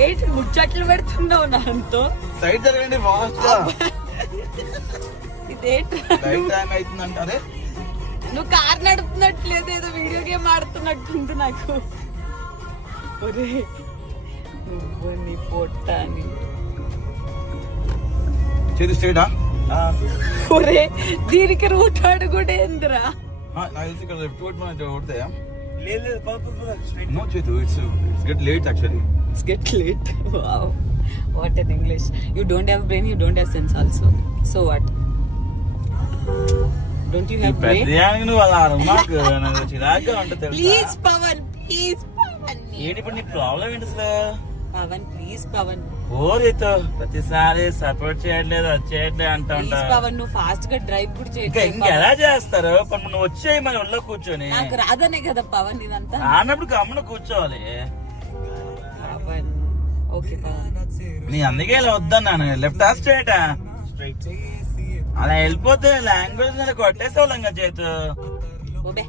ఏంటి ముచ్చట్లు పెడుతున్నావు నాతో? సైడ్ జరగండి ఫాస్ట్. ఇదేంటి అవుతుందంటారే నువ్వు కార్ నడుపుతున్నట్లేదు, ఏదో వీడియో గేమ్ ఆడుతున్నట్టుంది నాకు. ఒరే నువ్వు నీ పొట్టాని చేతి స్ట్రైటా? ఒరే దీనికి రూట్ అడుగుడు ఏందిరా? నాకు తెలిసి ఇక్కడ లెఫ్ట్ కొట్టి మనం కొడతాయా? No, Chetu, it's get late actually. It's get late. Wow. What an English. You don't have brain, you don't have sense also. So what? Don't you have brain? Please Pavan, please Pavan. ఏంటి ఇప్పుడు నీ problem ఏంటి అసలు? Pavan, please Pavan. ఓరేతో ప్రతిసారి support చేయట్లేదు అది చేయట్లేదు అంటా Please ఉంటా. Pavan, నువ్వు ఫాస్ట్ గా డ్రైవ్ కూడా ఇంకా చేయట్లేదు. ఇంకెలా చేస్తారు? నువ్వు వచ్చేయి మన ఒళ్ళో కూర్చొని నాకు రాదనే కదా పవన్ ఇదంతా. ఆనప్పుడు గమ్మున కూర్చోవాలి. పవన్ ఓకే పవన్. నీ అందుకే ఇలా వద్దన్నాను. లెఫ్ట్ స్ట్రైటా? అలా వెళ్ళిపోతే లాంగ్వేజ్ కొట్టేసేవాళ్ళం కదా చేతు. ఓబే